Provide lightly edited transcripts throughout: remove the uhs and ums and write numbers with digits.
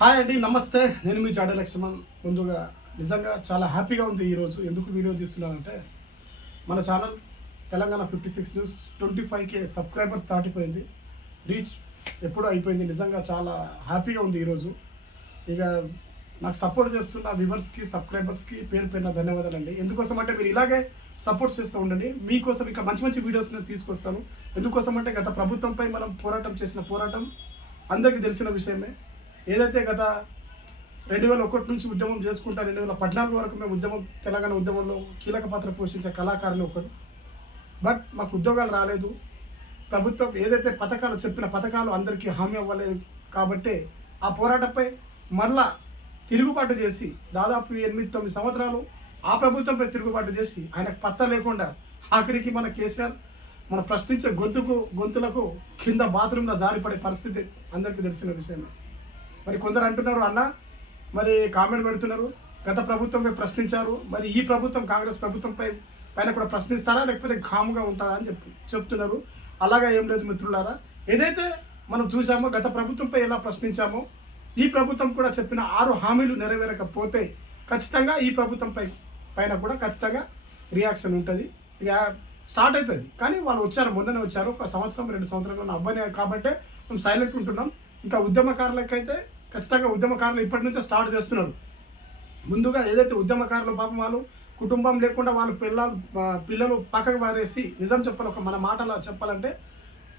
Hi అండి, నమస్తే. నేను మీ చాడే లక్ష్మణ్. ముందుగా నిజంగా చాలా హ్యాపీగా ఉంది ఈరోజు. ఎందుకు వీడియో తీస్తున్నానంటే మన channel Telangana 56 news 25K subscribers దాటిపోయింది. రీచ్ ఎప్పుడూ అయిపోయింది. నిజంగా చాలా హ్యాపీగా ఉంది ఈరోజు. ఇక నాకు సపోర్ట్ చేస్తున్న వ్యూవర్స్కి, సబ్స్క్రైబర్స్కి పేరు పేరున ధన్యవాదాలండి. ఎందుకోసం అంటే మీరు ఇలాగే సపోర్ట్ చేస్తూ ఉండండి. మీకోసం ఇంకా మంచి మంచి వీడియోస్ నేను తీసుకొస్తాను. ఎందుకోసం అంటే గత ప్రభుత్వంపై మనం చేసిన పోరాటం అందరికీ తెలిసిన విషయమే. ఏదైతే గత 2001 నుంచి ఉద్యమం చేసుకుంటా 2014 వరకు మేము తెలంగాణ ఉద్యమంలో కీలక పాత్ర పోషించే కళాకారులు ఒకరు. బట్ మాకు ఉద్యోగాలు రాలేదు. ప్రభుత్వం ఏదైతే చెప్పిన పథకాలు అందరికీ హామీ అవ్వలేదు. కాబట్టి ఆ పోరాటంపై మరలా తిరుగుబాటు చేసి దాదాపు 8-9 సంవత్సరాలు ఆ ప్రభుత్వంపై తిరుగుబాటు చేసి ఆయనకు పత్తా లేకుండా ఆఖరికి మన కేసీఆర్ మన ప్రశ్నించే గొంతులకు కింద బాత్రూంలో జారిపడే పరిస్థితి అందరికీ తెలిసిన విషయమే. మరి కొందరు అంటున్నారు, అన్న మరి కామెంట్ పెడుతున్నారు, గత ప్రభుత్వంపై ప్రశ్నించారు, మరి ఈ ప్రభుత్వం కాంగ్రెస్ పైన కూడా ప్రశ్నిస్తారా లేకపోతే కామ్గా ఉంటారా అని చెప్తున్నారు. అలాగా ఏం లేదు మిత్రులారా. ఏదైతే మనం చూసామో గత ప్రభుత్వంపై ఎలా ప్రశ్నించామో ఈ ప్రభుత్వం కూడా చెప్పిన 6 హామీలు నెరవేరకపోతే ఖచ్చితంగా ఈ పైన కూడా ఖచ్చితంగా రియాక్షన్ ఉంటుంది. ఇక స్టార్ట్ అవుతుంది. కానీ వాళ్ళు వచ్చారు, మొన్ననే వచ్చారు. 1 సంవత్సరం 2 సంవత్సరాలు అబ్బాయి కాబట్టి మేము సైలెంట్ ఉంటున్నాం. ఇంకా ఉద్యమకారులకైతే ఖచ్చితంగా ఉద్యమకారులు ఇప్పటి నుంచే స్టార్ట్ చేస్తున్నారు. ముందుగా ఏదైతే ఉద్యమకారులు పాపం వాళ్ళు కుటుంబం లేకుండా వాళ్ళ పిల్లలు పక్కకు వారేసి, నిజం చెప్పాలి, మన మాటలో చెప్పాలంటే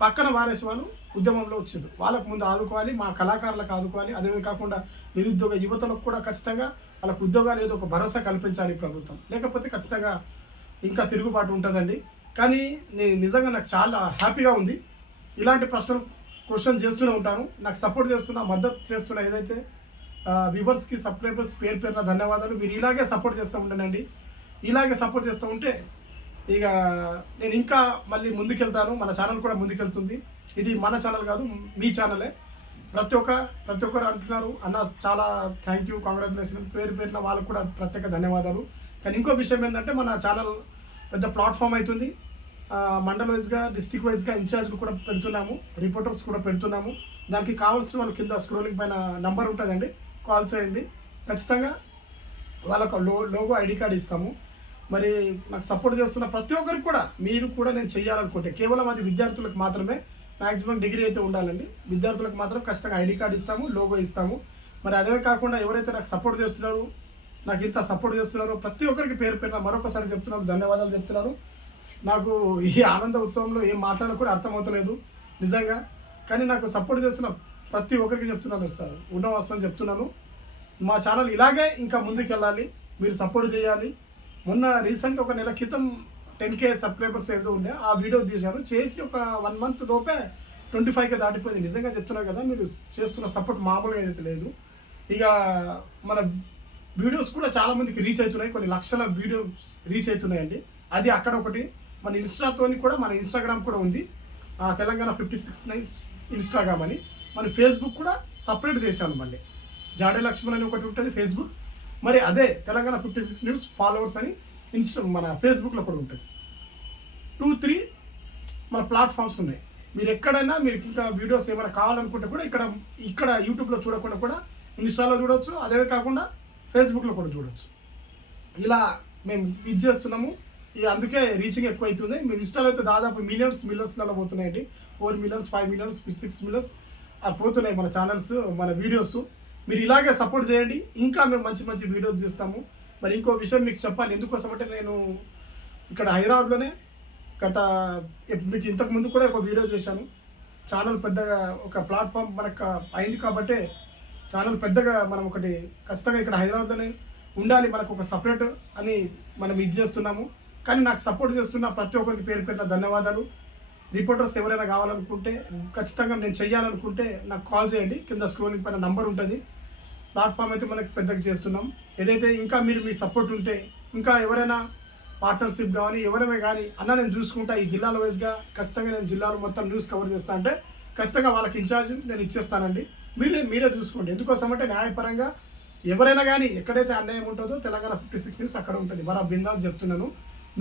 పక్కన వారేసి వాళ్ళు ఉద్యమంలో వచ్చారు. వాళ్ళకు ముందు ఆదుకోవాలి, మా కళాకారులకు ఆదుకోవాలి. అదే కాకుండా నిరుద్యోగ యువతలకు కూడా ఖచ్చితంగా వాళ్ళకు ఉద్యోగాలు ఏదో ఒక భరోసా కల్పించాలి ప్రభుత్వం. లేకపోతే ఖచ్చితంగా ఇంకా తిరుగుబాటు ఉంటుందండి. కానీ నిజంగా నాకు చాలా హ్యాపీగా ఉంది. ఇలాంటి క్వశ్చన్ చేస్తూనే ఉంటాను. నాకు సపోర్ట్ చేస్తున్నా, మద్దతు చేస్తున్నా ఏదైతే వ్యూవర్స్కి, సబ్స్క్రైబర్స్ పేరు పేరున ధన్యవాదాలు. మీరు ఇలాగే సపోర్ట్ చేస్తూ ఉండండి. ఇలాగే సపోర్ట్ చేస్తూ ఉంటే ఇక నేను ఇంకా మళ్ళీ ముందుకెళ్తాను. మన ఛానల్ కూడా ముందుకెళ్తుంది. ఇది మన ఛానల్ కాదు, మీ ఛానలే. ప్రతి ఒక్కరు అంటున్నారు, అన్న చాలా థ్యాంక్ యూ, కాంగ్రాచులేషన్, పేరు పేరున వాళ్ళకు కూడా ప్రత్యేక ధన్యవాదాలు. కానీ ఇంకో విషయం ఏంటంటే మన ఛానల్ పెద్ద ప్లాట్ఫామ్ అవుతుంది. మండల్ వైజ్గా, డిస్ట్రిక్ట్ వైజ్గా ఇన్ఛార్జ్లు కూడా పెడుతున్నాము, రిపోర్టర్స్ కూడా పెడుతున్నాము. దానికి కావాల్సిన వాళ్ళు కింద స్క్రోలింగ్ పైన నంబర్ ఉంటుందండి, కాల్ చేయండి. ఖచ్చితంగా వాళ్ళకు లోగో ఐడి కార్డు ఇస్తాము. మరి నాకు సపోర్ట్ చేస్తున్న ప్రతి ఒక్కరికి కూడా మీరు కూడా నేను చేయాలనుకుంటే కేవలం అది విద్యార్థులకు మాత్రమే, మ్యాక్సిమం డిగ్రీ అయితే ఉండాలండి. విద్యార్థులకు మాత్రం ఖచ్చితంగా ఐడి కార్డు ఇస్తాము, లోగో ఇస్తాము. మరి అదే కాకుండా ఎవరైతే నాకు సపోర్ట్ చేస్తున్నారో, నాకు ఇంత సపోర్ట్ చేస్తున్నారో ప్రతి ఒక్కరికి పేరు పేరున మరొకసారి చెప్తున్నాను, ధన్యవాదాలు చెప్తున్నాను. నాకు ఈ ఆనంద ఉత్సవంలో ఏం మాట్లాడడం కూడా అర్థమవుతలేదు నిజంగా. కానీ నాకు సపోర్ట్ చేస్తున్న ప్రతి ఒక్కరికి చెప్తున్నాను సార్, ఉన్నవాస్తవం చెప్తున్నాను. మా ఛానల్ ఇలాగే ఇంకా ముందుకు వెళ్ళాలి, మీరు సపోర్ట్ చేయాలి. మొన్న రీసెంట్గా 1 నెల క్రితం 10K సబ్స్క్రైబర్స్ ఏదో ఉండే ఆ వీడియో తీశాను. చేసి ఒక 1 మంత్ లోపే 25K దాటిపోయింది. నిజంగా చెప్తున్నా కదా, మీరు చేస్తున్న సపోర్ట్ మామూలుగా ఏదైతే లేదు. ఇక మన వీడియోస్ కూడా చాలామందికి రీచ్ అవుతున్నాయి, కొన్ని లక్షల వీడియోస్ రీచ్ అవుతున్నాయండి. అది అక్కడ ఒకటి. మన ఇన్స్టాతోని కూడా, మన ఇన్స్టాగ్రామ్ కూడా ఉంది, తెలంగాణ 56 ఇన్స్టాగ్రామ్ అని. మన ఫేస్బుక్ కూడా సపరేట్ చేశాను. మళ్ళీ జాడే లక్ష్మణ్ అని ఒకటి ఉంటుంది ఫేస్బుక్. మరి అదే తెలంగాణ 56 న్యూస్ ఫాలోవర్స్ అని మన ఫేస్బుక్లో కూడా ఉంటుంది. 2-3 మన ప్లాట్ఫామ్స్ ఉన్నాయి. మీరు ఎక్కడైనా మీరు ఇంకా వీడియోస్ ఏమైనా కావాలనుకుంటే కూడా ఇక్కడ యూట్యూబ్లో చూడకుండా కూడా ఇన్స్టాలో చూడవచ్చు. అదే కాకుండా ఫేస్బుక్లో కూడా చూడవచ్చు. ఇలా మేము ఇది చేస్తున్నాము. అందుకే రీచింగ్ ఎక్కువ అవుతుంది. మీరు ఇన్స్టాలో అయితే దాదాపు మిలియన్స్లలో పోతున్నాయండి. 4 మిలియన్స్, 5 మిలియన్స్, 6 మిలియన్స్ పోతున్నాయి మన ఛానల్స్, మన వీడియోస్. మీరు ఇలాగే సపోర్ట్ చేయండి. ఇంకా మేము మంచి మంచి వీడియోస్ చూస్తాము. మరి ఇంకో విషయం మీకు చెప్పాలి. ఎందుకోసం అంటే నేను ఇక్కడ హైదరాబాద్లోనే మీకు ఇంతకు ముందు కూడా ఒక వీడియో చేశాను. ఛానల్ పెద్దగా ఒక ప్లాట్ఫామ్ మనకు అయింది కాబట్టి ఛానల్ పెద్దగా మనం ఒకటి ఖచ్చితంగా ఇక్కడ హైదరాబాద్లోనే ఉండాలి, మనకు ఒక సపరేట్ అని మనం ఇది చేస్తున్నాము. కానీ నాకు సపోర్ట్ చేస్తున్న ప్రతి ఒక్కరికి పేరు పేరున ధన్యవాదాలు. రిపోర్టర్స్ ఎవరైనా కావాలనుకుంటే, ఖచ్చితంగా నేను చేయాలనుకుంటే నాకు కాల్ చేయండి. కింద స్క్రోలింగ్ పైన నంబర్ ఉంటుంది. ప్లాట్ఫామ్ అయితే మనకి పెద్దగా చేస్తున్నాం. ఏదైతే ఇంకా మీరు మీ సపోర్ట్ ఉంటే, ఇంకా ఎవరైనా పార్ట్నర్షిప్ కానీ ఎవరైనా కానీ, అన్న నేను చూసుకుంటా ఈ జిల్లాల వైజ్గా ఖచ్చితంగా నేను జిల్లాలో మొత్తం న్యూస్ కవర్ చేస్తా అంటే ఖచ్చితంగా వాళ్ళకి ఇన్ఛార్జ్ నేను ఇచ్చేస్తానండి. మీరే చూసుకోండి. ఎందుకోసం అంటే న్యాయపరంగా ఎవరైనా కానీ ఎక్కడైతే అన్యాయం ఉంటుందో తెలంగాణ 56 న్యూస్ అక్కడ ఉంటుంది. మన బిందాస్ చెప్తున్నాను.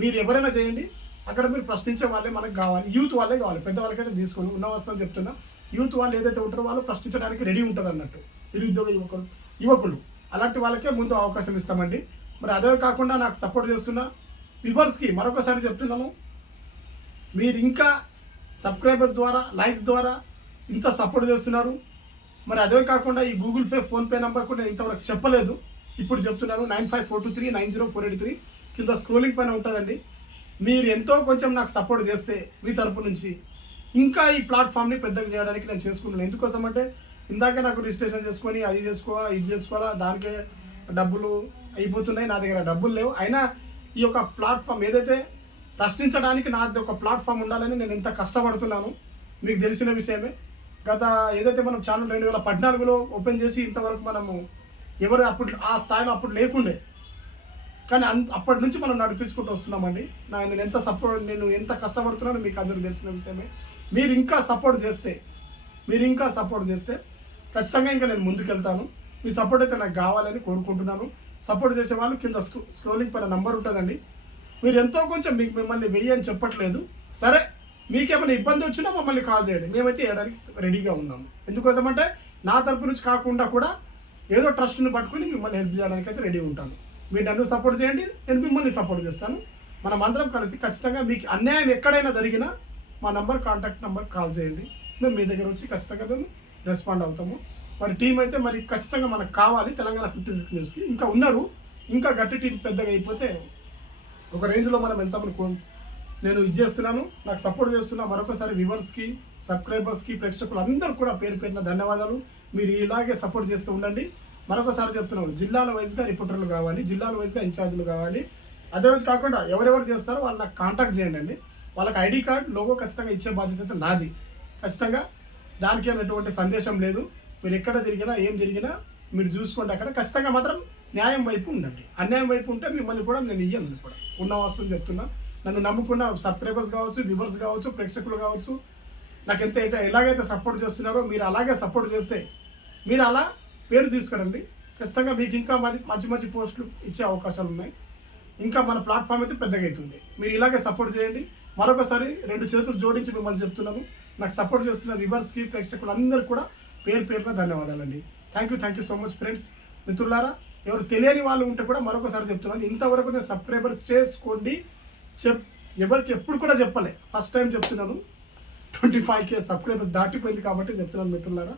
మీరు ఎవరైనా చేయండి, అక్కడ మీరు ప్రశ్నించే వాళ్ళే మనకు కావాలి, యూత్ వాళ్ళే కావాలి. పెద్దవాళ్ళకైతే తీసుకొని ఉన్న వస్తువులు చెప్తున్నా. యూత్ వాళ్ళు ఏదైతే ఉంటారో వాళ్ళు ప్రశ్నించడానికి రెడీ ఉంటారు అన్నట్టు. నిరుద్యోగ యువకులు అలాంటి వాళ్ళకే ముందు అవకాశం ఇస్తామండి. మరి అదే కాకుండా నాకు సపోర్ట్ చేస్తున్న వ్యూవర్స్కి మరొకసారి చెప్తున్నాను, మీరు ఇంకా సబ్స్క్రైబర్స్ ద్వారా లైక్స్ ద్వారా ఇంత సపోర్ట్ చేస్తున్నారు. మరి అదే కాకుండా ఈ గూగుల్ పే ఫోన్పే నెంబర్ కూడా నేను ఇంతవరకు చెప్పలేదు, ఇప్పుడు చెప్తున్నాను. 9542390483 కింద స్క్రోలింగ్ పైన ఉంటుందండి. మీరు ఎంతో కొంచెం నాకు సపోర్ట్ చేస్తే మీ తరపు నుంచి ఇంకా ఈ ప్లాట్ఫామ్ని పెద్దగా చేయడానికి నేను చేసుకుంటున్నాను. ఎందుకోసం అంటే ఇందాక నాకు రిజిస్ట్రేషన్ చేసుకొని అది చేసుకోవాలా ఇది చేసుకోవాలా, దానికే డబ్బులు అయిపోతున్నాయి, నా దగ్గర డబ్బులు లేవు. అయినా ఈ యొక్క ప్లాట్ఫామ్ ఏదైతే ప్రశ్నించడానికి నాది ఒక ప్లాట్ఫామ్ ఉండాలని నేను ఎంత కష్టపడుతున్నాను మీకు తెలిసిన విషయమే. గత ఏదైతే మనం ఛానల్ 2014లో ఓపెన్ చేసి ఇంతవరకు మనము ఎవరు అప్పుడు ఆ స్థాయిలో అప్పుడు లేకుండే, కానీ అప్పటి నుంచి మనం నడిపించుకుంటూ వస్తున్నామండి. నేను ఎంత కష్టపడుతున్నానో మీకు అందరికీ తెలిసిన విషయమే. మీరు ఇంకా సపోర్ట్ చేస్తే ఖచ్చితంగా ఇంకా నేను ముందుకెళ్తాను. మీ సపోర్ట్ అయితే నాకు కావాలని కోరుకుంటున్నాను. సపోర్ట్ చేసే వాళ్ళు కింద స్క్రోలింగ్ పైన నంబర్ ఉంటుందండి. మీరు ఎంతో కొంచెం మిమ్మల్ని వెయ్యి అని చెప్పట్లేదు, సరే మీకేమైనా ఇబ్బంది వచ్చినా మమ్మల్ని కాల్ చేయండి, మేమైతే వేయడానికి రెడీగా ఉన్నాము. ఎందుకోసం అంటే నా తరపు నుంచి కాకుండా కూడా ఏదో ట్రస్ట్ని పట్టుకుని మిమ్మల్ని హెల్ప్ చేయడానికి అయితే రెడీ ఉంటాను. మీరు నన్ను సపోర్ట్ చేయండి, నేను మిమ్మల్ని సపోర్ట్ చేస్తాను. మనం అందరం కలిసి ఖచ్చితంగా మీకు అన్యాయం ఎక్కడైనా జరిగినా మా కాంటాక్ట్ నెంబర్ కాల్ చేయండి, మేము మీ దగ్గర వచ్చి ఖచ్చితంగా మేము రెస్పాండ్ అవుతాము. మరి టీం అయితే మరి ఖచ్చితంగా మనకు కావాలి తెలంగాణ 56 న్యూస్కి. ఇంకా ఉన్నారు, ఇంకా గట్టి టీం పెద్దగా అయిపోతే ఒక రేంజ్లో మనం వెళ్తామని నేను ఇది చేస్తున్నాను. నాకు సపోర్ట్ చేస్తున్నా మరొకసారి వ్యూవర్స్కి, సబ్స్క్రైబర్స్కి, ప్రేక్షకులు అందరూ కూడా పేరు పేరున ధన్యవాదాలు. మీరు ఇలాగే సపోర్ట్ చేస్తూ ఉండండి. మరొకసారి చెప్తున్నాను, జిల్లాల వైజ్గా రిపోర్టర్లు కావాలి, జిల్లాల వైజ్గా ఇన్ఛార్జీలు కావాలి. అదే కాకుండా ఎవరెవరు చేస్తారో వాళ్ళని నాకు కాంటాక్ట్ చేయండి అండి. వాళ్ళకి ఐడి కార్డ్ లోగో ఖచ్చితంగా ఇచ్చే బాధ్యత నాది. ఖచ్చితంగా దానికి ఎటువంటి సందేశం లేదు. మీరు ఎక్కడ తిరిగినా ఏం జరిగినా మీరు చూసుకోండి. అక్కడ ఖచ్చితంగా మాత్రం న్యాయం వైపు ఉండండి. అన్యాయం వైపు ఉంటే మిమ్మల్ని కూడా నేను ఇయ్యను. కూడా ఉన్న వస్తువుని చెప్తున్నా. నన్ను నమ్ముకున్న సబ్స్క్రైబర్స్ కావచ్చు, వ్యూవర్స్ కావచ్చు, ప్రేక్షకులు కావచ్చు, నాకు ఎలాగైతే సపోర్ట్ చేస్తున్నారో మీరు అలాగే సపోర్ట్ చేస్తే మీరు అలా పేరు తీసుకురండి. ఖచ్చితంగా మీకు ఇంకా మంచి పోస్టులు ఇచ్చే అవకాశాలు ఉన్నాయి. ఇంకా మన ప్లాట్ఫామ్ అయితే పెద్దగా అవుతుంది. మీరు ఇలాగే సపోర్ట్ చేయండి. మరొకసారి 2 చేతులు జోడించి మిమ్మల్ని చెప్తున్నాను, నాకు సపోర్ట్ చేస్తున్న వ్యూవర్స్కి, ప్రేక్షకులు అందరూ కూడా పేరు పేరున ధన్యవాదాలండి. Thank you so much friends. మిత్రులారా, ఎవరు తెలియని వాళ్ళు ఉంటే కూడా మరొకసారి చెప్తున్నాను, ఇంతవరకు నేను సబ్స్క్రైబర్ చేసుకోండి. ఎవరికి ఎప్పుడు కూడా చెప్పలే, ఫస్ట్ టైం చెప్తున్నాను. 25K సబ్స్క్రైబర్స్ దాటిపోయింది కాబట్టి చెప్తున్నాను మిత్రులారా.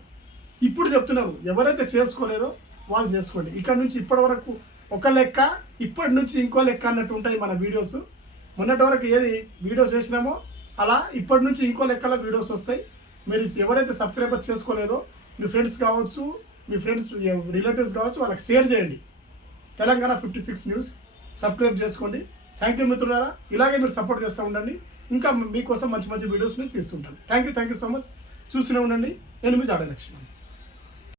ఇప్పుడు చెప్తున్నాను, ఎవరైతే చేసుకోలేరో వాళ్ళు చేసుకోండి. ఇక్కడ నుంచి ఇప్పటి వరకు ఒక లెక్క, ఇప్పటి నుంచి ఇంకో లెక్క అన్నట్టు ఉంటాయి మన వీడియోస్. మొన్నటి వరకు ఏది వీడియోస్ చేసినామో అలా ఇప్పటి నుంచి ఇంకో లెక్కల వీడియోస్ వస్తాయి. మీరు ఎవరైతే సబ్స్క్రైబర్ చేసుకోలేదో మీ ఫ్రెండ్స్ కావచ్చు, మీ ఫ్రెండ్స్ రిలేటివ్స్ కావచ్చు, వాళ్ళకి షేర్ చేయండి. తెలంగాణ 56 న్యూస్ సబ్స్క్రైబ్ చేసుకోండి. థ్యాంక్ యూ మిత్రులారా, ఇలాగే మీరు సపోర్ట్ చేస్తూ ఉండండి. ఇంకా మీకోసం మంచి వీడియోస్ని తీస్తుంటాను. Thank you so much. చూస్తూనే ఉండండి. నేను మీ జాడ లక్ష్మణ్.